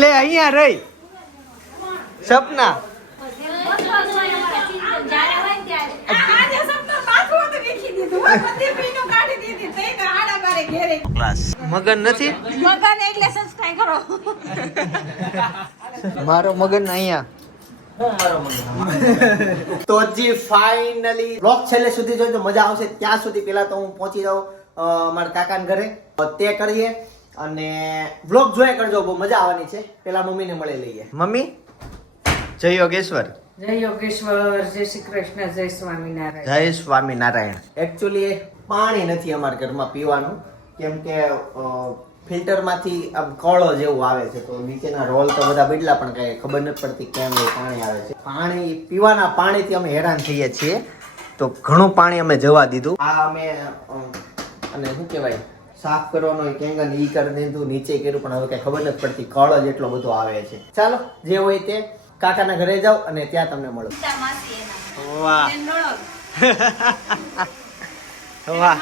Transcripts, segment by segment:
લે અહીંયા રહી સપના મગન નથી મગન એટલે સબસ્ક્રાઇબ કરો. મારો મગન અહીંયા તો જી ફાઇનલી વ્લોગ છેલ્લે સુધી જોઈ તો મજા આવશે. ત્યાં સુધી પેલા તો હું પહોંચી જાઉં મારા કાકાના ઘરે, તે કરીએ અને વ્લોગ જોયા કરજો, બહુ મજા આવવાની છે. પેલા મમ્મીને મળી લઈએ. મમ્મી જય યોગેશ્વર. જય યોગેશ્વર, જય શ્રી કૃષ્ણ, જય સ્વામિનારાયણ. જય સ્વામિનારાયણ. એકચ્યુઅલી પાણી નથી અમારા ઘરમાં પીવાનું, કેમ કે ફિલ્ટર માંથી આમ કળો જેવું આવે છે, તો નીચેના રોલ તો બધા બદલા પણ કઈ ખબર નથી પડતી કેમ એ પાણી આવે છે. પાણી પીવાના પાણીથી અમે હેરાન થઈએ છીએ, તો ઘણું પાણી અમે જવા દીધું. આ અમે અને શું કહેવાય સાફ કરવાનો કેંગન ઈ કરી દીધું, નીચે કર્યું, પણ હવે કઈ ખબર નથી પડતી, કળ જ એટલો બધો આવે છે. ચાલો જે હોય તે કાકાના ઘરે જાઓ અને ત્યાં તમને મળો. વાહ વાહ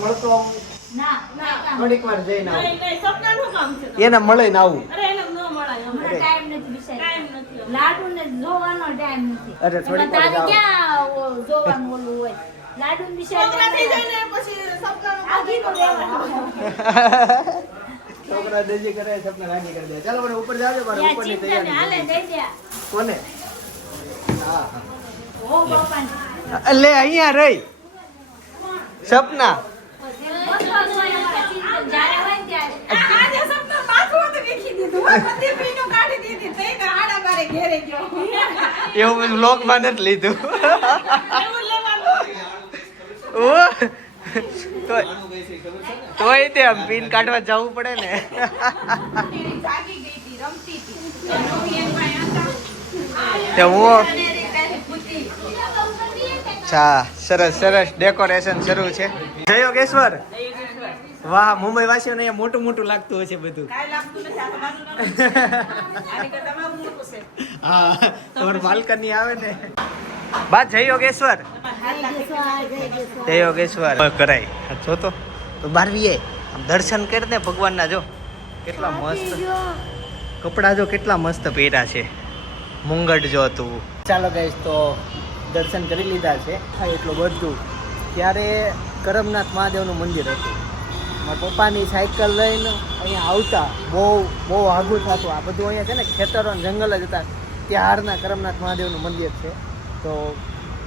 મળતો થોડીક વાર જઈને એને મળે ને આવું. અરે થોડીક વાર છોકરા દેજી કરે સપના રાજી કરી દે. ચાલો મને ઉપર જાજો, મારે ઉપરની તૈયારી. કોને? લે અહીંયા રહી સપના એવું બધું વ્લોગ માં નથી લીધું. તોય તે આમ પિન કાઢવા જવું પડે ને. સરસ સરસ ડેકોરેશન શરૂ છે. જય યોગેશ્વર. વાહ, મુંબઈ વાસીઓને અહીંયા મોટું મોટું લાગતું હશે બધું. હા, તમારું બાલ્કની આવે ને. બા જય યોગેશ્વર. જય યોગેશ્વર કરાય જો તો બારવીએ આમ દર્શન કરી ને ભગવાનના. જો કેટલા મસ્ત કપડા, જો કેટલા મસ્ત પહેર્યા છે. મુંગટ જો તું. ચાલો ગાઈસ, તો દર્શન કરી લીધા છે. એટલું બધું ત્યારે કરમનાથ મહાદેવનું મંદિર હતું. મારા પપ્પાની સાયકલ લઈને અહીંયા આવતા બહુ આઘું થતું. આ બધું અહીંયા છે ને ખેતરો જંગલ જ હતા. ત્યારના કરમનાથ મહાદેવનું મંદિર છે, તો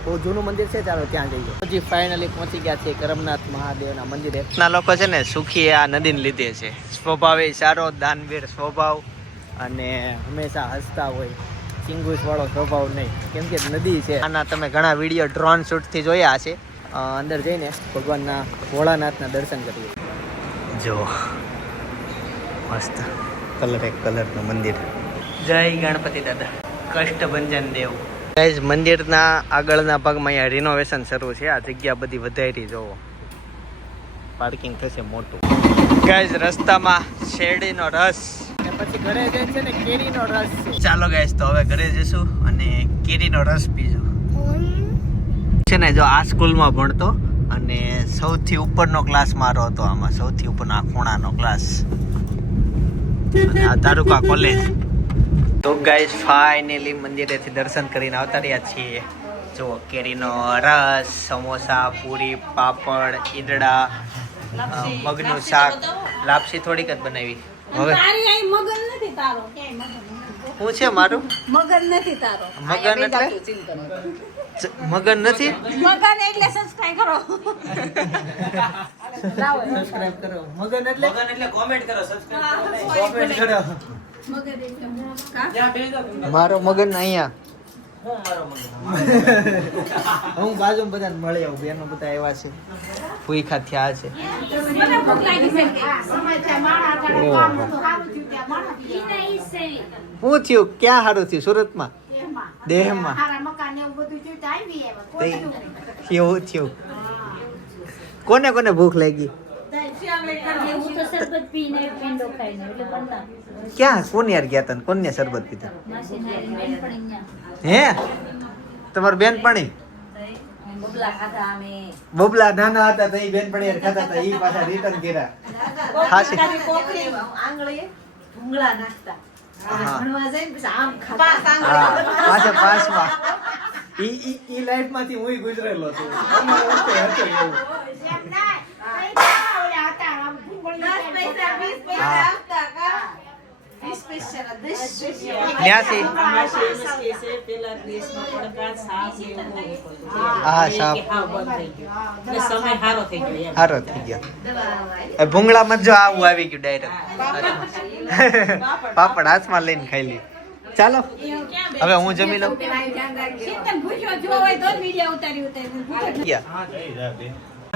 બહુ જૂનું મંદિર છે. ચાલો ત્યાં જઈએ. હજી ફાઇનલી પહોંચી ગયા છે કરમનાથ મહાદેવના મંદિરે. ના લોકો છે ને સુખી આ નદીને લીધે છે. સ્વભાવે સારો, દાનવીર સ્વભાવ, અને હંમેશા હસતા હોય, ચિંગુસ વાળો સ્વભાવ નહીં, કેમ કે નદી છે. આના તમે ઘણા વિડીયો ડ્રોન શૂટથી જોયા છે. અંદર જઈને ભગવાનના ભોળાનાથના દર્શન કરીએ. જો મસ્ત કલરનું મંદિર. જય ગણપતિ દાદા, કષ્ટભંજન દેવ. ગાઈઝ, મંદિરના આગળના ભાગમાં અહીંયા રિનોવેશન શરૂ છે. આ જગ્યા બધી વધારી જોવો, પાર્કિંગ થશે મોટું. ગાઈઝ, રસ્તામાં શેરડીનો રસ, પછી ઘરે જાય છે ને કેરીનો રસ છે. ચાલો ગાઈઝ, તો હવે ઘરે જઈશું અને કેરીનો રસ પીશું. છે ને જો આ સ્કૂલમાં ભણતો અને સૌથી ઉપરનો ક્લાસ મારો હતો. આમાં સૌથી ઉપરનો આ ખૂણાનો ક્લાસ. આ તારુકા કોલેજ. તો ગાઈઝ, ફાઇનલી મંદિરેથી દર્શન કરીને આવતા રહ્યા છીએ. જો કેરીનો રસ, સમોસા, પૂરી, પાપડ, ઈદડા, મગનું શાક, લાપસી થોડીક જ બનાવી. હવે શું છે મારું મગન નથી તારો. મગન એટલે મગન નથી. મગન એટલે સબસ્ક્રાઇબ કરો. સબસ્ક્રાઇબ કરો. મગન એટલે કોમેન્ટ કરો. સબસ્ક્રાઇબ કરો. મારો મગન અહીંયા. હું બાજુ બધાને મળી આવું. બેનો બધા એવા છે, ભૂખા થયા છે. શું થયું? ક્યાં સારું થયું? સુરતમાં દેહમાં એવું થયું. કોને કોને ભૂખ લાગી? ક્યાં કોણ યાર ગયા તા? કોને શરબત પીધા? હે તમારું બેનપણી બબલા ખાધા અમે. બબલા નાના હતા તો ઈ બેનપણી ખાતા હતા ઈ પાછા રિટર્ન કર્યા. ખાસી. કોકરી આંગળીએ ભૂંગળા નાખતા. હા. ભણવા જાય ને પછી આમ ખાતા. હા પાછા પાસમાં ઈ લાઈફ માંથી હું ગુજરેલો છું. અમારા વખતે હતું એવું. ન્યાસી હા સાપ હારો થઈ ગયો ભૂંગળામાં જો આવું આવી ગયું ડાયરેક્ટ પાપડ હાથમાં લઈને ખાઈ લી. ચાલો હવે હું જમી લઉં.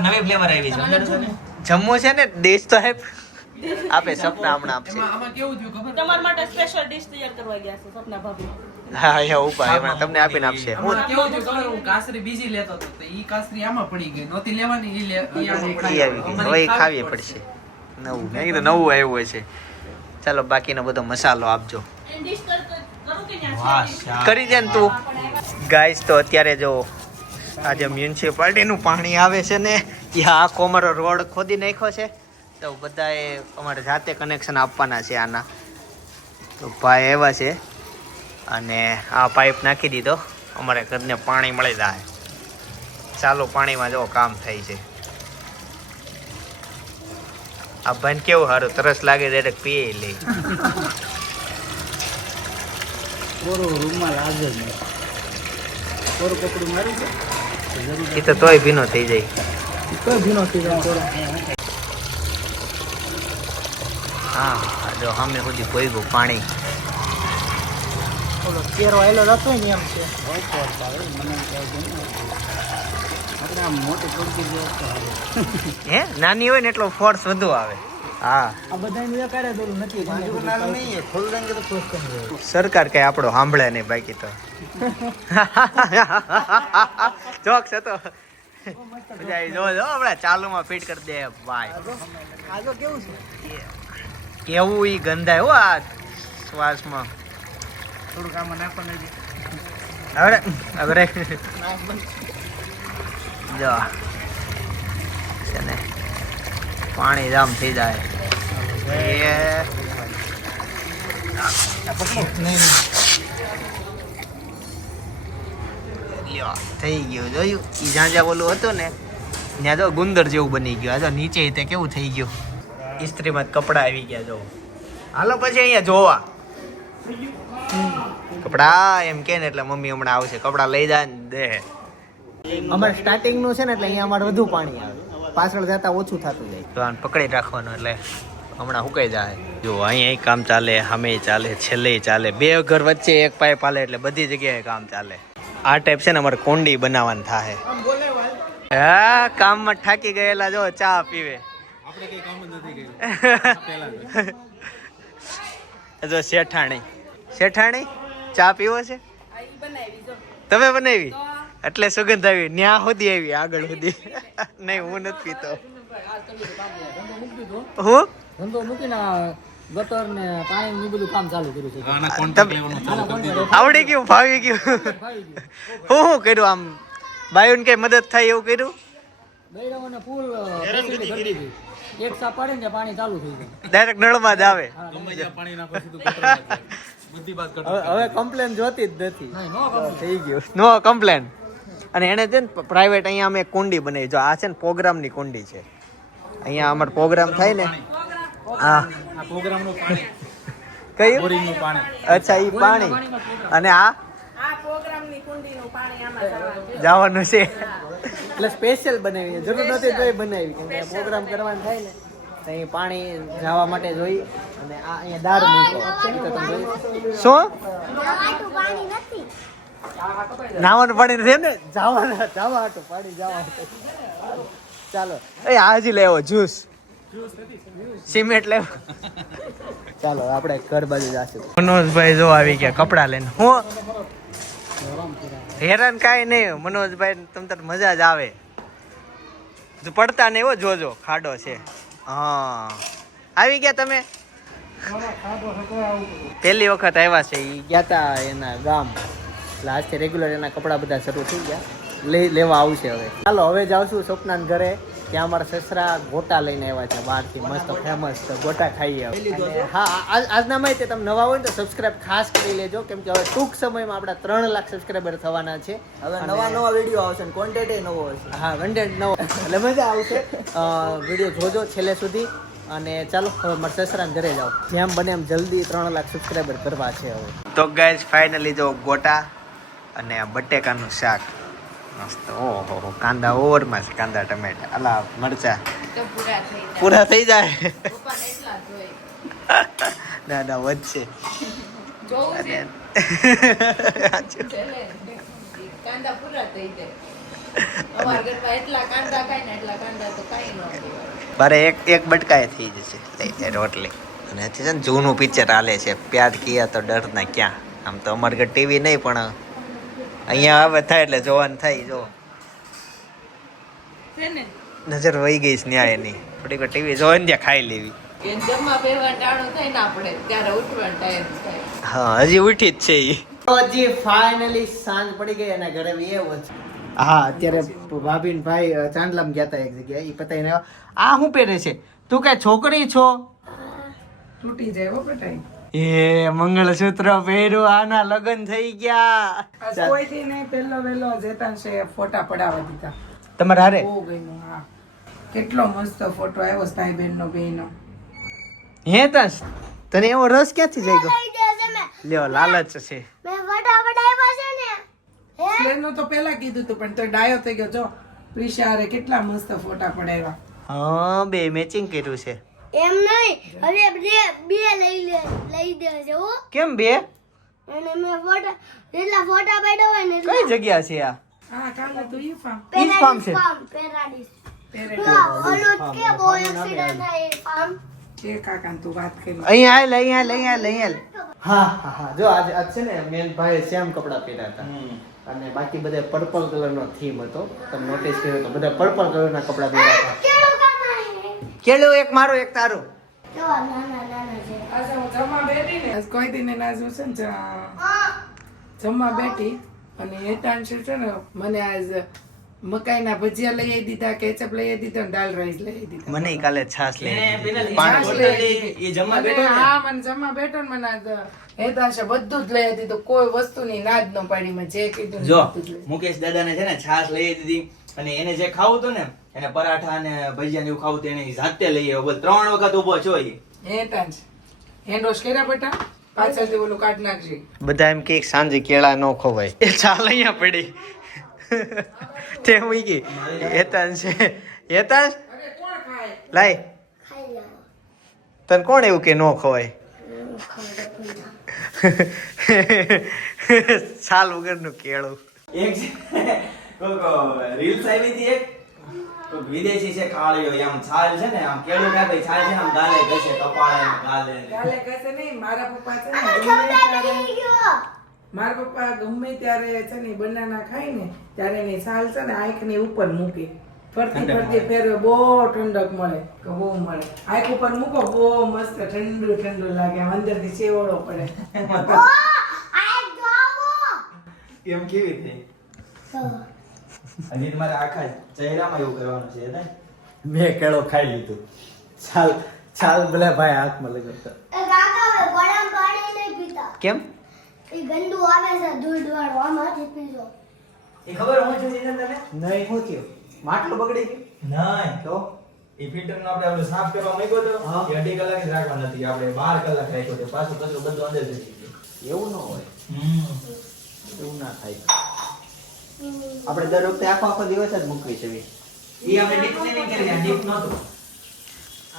નવી ફ્લેવર આવી છે જમવું છે ને દેશ તો હે આપે સપના હમણાં આપશે. આમાં કેવું થયું ખબર તમારા માટે સ્પેશિયલ ડિશ તૈયાર કરવા ગયા છે સપના ભાભી. હા અહીંયા ઉભા હમણાં તમને આપીને આપશે. હું આમાં કેવું થયું ખબર હું કાસરી બીજી લેતો હતો તો ઈ કાસરી આમાં પડી ગઈ નહોતી લેવાની ઈ લે ઈ આમાં ઈ આવી ગઈ હવે ઈ ખાવી પડશે. નવું મેં કીધું નવું આવ્યું છે. ચાલો બાકીનો બધો મસાલો આપજો. ડિશ કરું કે ત્યાં કરી દે ને તું. ગાઈસ તો અત્યારે જો આજે મ્યુનિસિપાલિટીનું પાણી આવે છે ને એ આખો અમારો રોડ ખોદી નાખ્યો છે તો બધાએ અમારે જાતે કનેક્શન આપવાના છે આના. તો ભાઈ એવા છે અને આ પાઇપ નાખી દીધો અમારે ઘરને પાણી મળી જાય. ચાલો પાણીમાં જો કામ થાય છે. આ ભાઈને કેવું સારું તરસ લાગે ડાયરેક્ટ પીએ લે. એ તો તોય ભીનો થઈ જાય. હા જો સામે સુધી ભોયગું પાણી. હે નાની હોય ને એટલો ફોર્સ વધુ આવે. હા સરકાર કઈ આપણો સાંભળે નહીં બાકી તો જોક્સ હતો. મજા આવી. જો હમણાં ચાલુમાં ફિટ કરી દે ભાઈ. કેવું ઈ ગંધાય હો આ શ્વાસમાં. થોડુંક આમાં નાખવાનું છે હવે હવે જો છે ને પાણી જામ થઈ જાય. થઈ ગયું જોયું ઈ જ્યાં જ્યાં ઓલું હતું ને ત્યાં તો ગુંદર જેવું બની ગયું. આ તો નીચે તે કેવું થઈ ગયું. ઇસ્ત્રીમાં કપડા આવી ગયા જો. હાલો પછી અહીંયા જોવા કપડા એમ કે ને એટલે મમ્મી હમણાં આવશે કપડા લઈ જાય ને દે. અમારે સ્ટાર્ટિંગ નું છે ને એટલે અહીંયા અમારે વધુ પાણી આવે પાછળ જતા ઓછું થતું જાય તો આને પકડી રાખવાનું એટલે હમણાં સુકાઈ જાય. જો અહીંયા કામ ચાલે સામે ચાલે છેલ્લે ચાલે. બે ઘર વચ્ચે એક પાઇપ હાલે એટલે બધી જગ્યાએ કામ ચાલે. આ ટાઈપ છે ને અમારે કોંડી બનાવવાનું થાય. હા કામમાં થાકી ગયેલા જો ચા પીવે. આપણે કઈ કામ જ નથી કર્યું જો શેઠાણી શેઠાણી ચા પીવો છે તમે બનાવી એટલે સુગંધ આવી ન્યા સુધી આવી આગળ સુધી. નહીં હું નથી પીતો. હું ધંધો મૂકીને ગટર ને પાણી ની બધું કામ ચાલુ કર્યું છે. આના કોન્ટ્રાક્ટ લેવાનું ચાલુ કરી દીધું આવડી ગયું ફાવી ગયું. હું કર્યું આમ બાયુને કઈ મદદ થાય એવું કર્યું. બૈરાઓને ફૂલ ફેસિલિટી કરી દીધી. એક સાપ પાડે ને પાણી ચાલુ થઈ જાય. ડાયરેક્ટ નળમાં જ આવે. ગમે ત્યાં પાણી નાખો સીધું ગટરમાં જ જાય. બધી વાત કરતો હવે કમ્પ્લેન જોતી જ નથી. થઈ ગયું નો કમ્પ્લેન. અને એને છે ને પ્રાઇવેટ અહીંયા અમે કુંડી બનાવી. જો આ છે ને પ્રોગ્રામની કુંડી છે. અહીંયા અમારો પ્રોગ્રામ થાય ને હા આ પ્રોગ્રામનું પાણી કયું બોરિંગનું પાણી અચ્છા ઈ પાણી અને આ આ પ્રોગ્રામની કુંડીનું પાણી આમાં જવાનું. જવાનું છે. એટલે સ્પેશિયલ બનાવી જરૂર નથી તો બનાવી કેમ કે પ્રોગ્રામ કરવાનું થાય ને તો અહીં પાણી જવા માટે જોઈ અને આ અહીંયા દાર મૂકો ઈ તો તમે જોઈ. શું નાવાનું પાણી છે ને જવા હતું પાણી જવા હતું. ચાલો એ હાજી લેવો જ્યુસ સિમેન્ટ લેવો. ચાલો આપણે ઘર બાજુ જાશું. મનોજભાઈ જો આવી ગયા કપડા લઈને. હું હેરાન કાંઈ નહીં મનોજભાઈ તમ તાર મજા જ આવે. પડતા નહીં હો જોજો ખાડો છે. હા આવી ગયા તમે પહેલી વખત આવ્યા છે. એ ગયા તા એના ગામ એટલે આજથી રેગ્યુલર એના કપડા બધા શરૂ થઈ ગયા. લેવા આવશે હવે. ચાલો હવે જાઉં સ્વપ્ના ઘરે. ત્યાં અમારા સસરા ગોટા લઈને આવ્યા છે બહારથી, મસ્ત ફેમસ ગોટા ખાઈએ. અને હા, આજના માહિતી તમે નવા હોય ને તો સબસ્ક્રાઇબ ખાસ કરી લેજો, કેમ કે હવે ટૂંક સમયમાં આપણા 3 લાખ સબસ્ક્રાઇબર થવાના છે. હવે નવા વિડીયો આવશે ને કોન્ટેન્ટ નવો હશે. હા, કન્ટેન્ટ નવો એટલે મજા આવશે. વિડીયો જોજો છેલ્લે સુધી. અને ચાલો હવે મારા સસરાને ઘરે જાઓ, જેમ બને એમ જલ્દી 3 લાખ સબસ્ક્રાઇબર કરવા છે હવે. તો ગાઈઝ ફાઇનલી જો ગોટા અને બટેકાનું શાક મસ્ત. ઓહો, કાંદા ઓવરમાં છે, કાંદા ટમેટા અલા મરચા પૂરા થઈ જાય. ના ના વધશે. મારે એક બટકાએ થઈ જશે લઈ રોટલી. અને છે ને જૂનું પિક્ચર હાલે છે, પ્યાર કિયા તો ડર ના ક્યાં. આમ તો અમારે ઘર ટીવી નહીં, પણ અહીંયા આવે થાય એટલે જોવાનું થાય. જો નજર વહી ગઈ છે ન્યાય એની, થોડીક ટીવી જોઈને ત્યાં ખાઈ લેવી. હા, હજી ઉઠી જ છે ઈ. હજી ફાઇનલી સાંજ પડી ગઈ અને ઘરે આવ્યો છે. હા, અત્યારે ભાભી ને ભાઈ ચાંદલામ ગયા હતા એક જગ્યાએ, ઈ પતાઈને આવ્યા. આ શું પહેરે છે? તું કઈ છોકરી છો? તૂટી જાય હો બેટા. એ મંગળસૂત્ર પહેર્યું, આના લગ્ન થઈ ગયા. કોઈ દી નહીં, પહેલો વહેલો જેતાંશે ફોટા પડાવવા દીધા. તમારે હારે બહુ ગમ્યું. હા, કેટલો મસ્ત ફોટો આવ્યો ભાઈ બહેન નો બેનો. હે તસ તને એવો રસ ક્યાંથી જઈ ગયો? લ્યો લાલચ છે. ફ્લેનો તો પહેલા કીધું તું, પણ તો ડાયો થઈ ગયો. જો પ્રિશારે કેટલા મસ્ત ફોટા પડાવ્યા. હા, બે મેચિંગ કર્યું છે. એમ નહીં, હવે બે લઈ દે છે. હો કેમ બે? અને મેં ફોટા જેટલા ફોટા પાડ્યા હોય ને કઈ જગ્યા છે આ? હા, કાલે તો ઈ ફાર્મ ઈ જ farm છે. પેરાડીસ પેરેડ ઓલું કે બહુ એક્સિડન્ટ થાય એ farm. છે. કાકા તું વાત કરી. અહીંયા હાલ. હા હા હા, જો આજ છે ને મેન ભાઈ સેમ કપડા પહેર્યા હતા, અને બાકી બધા પર્પલ કલર નો થીમ હતો. તમે નોટિસ કર્યો તો બધા પર્પલ કલર ના કપડા પહેર્યા હતા. કેળું કામ આવે કેળું એક મારો એક તારું. જો નાના છે. આજે હું જમવા બેઠી ને, આજ કોઈ દી ને નાજુ છે ને જમવા બેઠી, અને હેતાંશુ છે ને મને આજ મકાઈના ભજીયા લઈ આવી દીધા, કેચઅપ લઈ આવી દીધા, દાલ રાઈસ લઈ આવી દીધા. મને કાલે છાશ લઈ છાશ લઈ આવી દીધી. મને હા, મને જમવા બેઠો ને મને આજ હેતાંશે બધું જ લઈ આવી દીધું, કોઈ વસ્તુની ના જ ન પાડી. મેં જે કીધું ને જો બધું જ લઈ. મુકેશ દાદાને છે ને છાશ લઈ દીધી, અને એને જે ખાવું હતું ને, એને પરાઠા અને ભજીયા ને એવું ખાવું હતું, એને જાતે લઈ આવ્યો. બોલ 3 વખત ઉભો છો ઈ. હેતાંશ હેન્ડ વોશ કર્યા બેટા, પાછળથી ઓલું કાઢ નાખજે. બધા એમ કે સાંજે કેળા ન ખવાય, એ ચાલ અહીંયા પડી તે હું ગઈ હેતાંશ હેતાંશ અરે કોણ ખાય? લાય ખાઈ જાઓ. તને કોણ એવું કે ન ખવાય? સાલ વગરનું કેળું. એક કોઈક રીલ્સ આવી હતી, એક કોઈક વિદેશી છે કાળિયો, આમ છાલ છે ને, આમ કેળું ખાય છાલ છે ને, આમ ગાલે ઘસે, કપાળે ને ગાલે ને. ગાલે કહેશે નહીં. મારા પપ્પા છે ને ખબર ગમે ત્યારે પડી ગયો. મારા પપ્પા ગમે ત્યારે છે ને બનાના ખાય ને ત્યારે એની સાલ છે ને આંખની ઉપર મૂકે, ફરતી ફરતી ફેરવે, બહુ ઠંડક મળે કે બહુ મળે. આંખ ઉપર મૂકો, બહુ મસ્ત ઠંડુ ઠંડુ લાગે, આમ અંદરથી સેવડો પડે. ઓ આ જોવો. એમ કેવી થઈ? હજી તમારે આખા ચહેરામાં એવું કરવાનું છે ને? મેં કેળો ખાઈ લીધું. ચાલ ચાલ ભલે ભાઈ હાથમાં લગાડતા. એ કાકા હવે ગરમ પાણી નહીં પીતા. કેમ? એ ગંદુ આવે છે દૂધ વાળું, આમાંથી પીજો. એ ખબર હું છું સીઝન તને? નહીં શું થયું? માટલું બગડી ગયું? નહીં તો એ ફિલ્ટર નો આપણે સાફ કરવા મૂક્યો તો એ 2.5 કલાક જ રાખવા નથી, આપણે 12 કલાક રાખ્યો છે. પાછું કચરો બધું અંદર જઈ ગયો. એવું ન હોય, એવું ના થાય. આપણે દર વખતે આખો દિવસ જ મૂકવી છે. એ આપણે ડીપ ક્લીનિંગ કરી આ ડીપ નહોતું.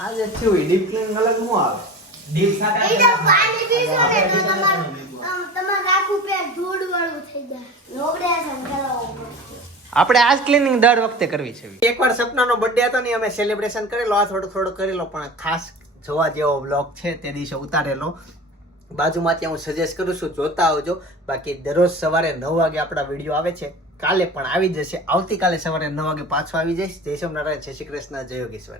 આજે થયું ડીપ ક્લીન અલગ શું આવે? ડીપ સાકા એ તો પાણી પીશો ને તો તમારું આખું પેટ ધૂળ વાળું થઈ જાય. લોગડેશન કરાવવું પડશે. આપણે આજ ક્લીનિંગ દર વખતે કરવી છે. એકવાર સપનાનો બર્થડે હતો ને અમે સેલિબ્રેશન કરેલો, આ થોડો કરેલો, પણ ખાસ જોવા જેવો વ્લોગ છે તે દિવસે ઉતારેલો. બાજુમાં ત્યાં હું સજેસ્ટ કરું છું, જોતા આવજો. બાકી દરરોજ સવારે 9 વાગે આપણા વિડીયો આવે છે, કાલે પણ આવી જશે, આવતીકાલે સવારે 9 વાગે પાછો આવી જઈશ. જય સોમનારાયણ, જય શ્રી કૃષ્ણ, જય યોગેશ્વર.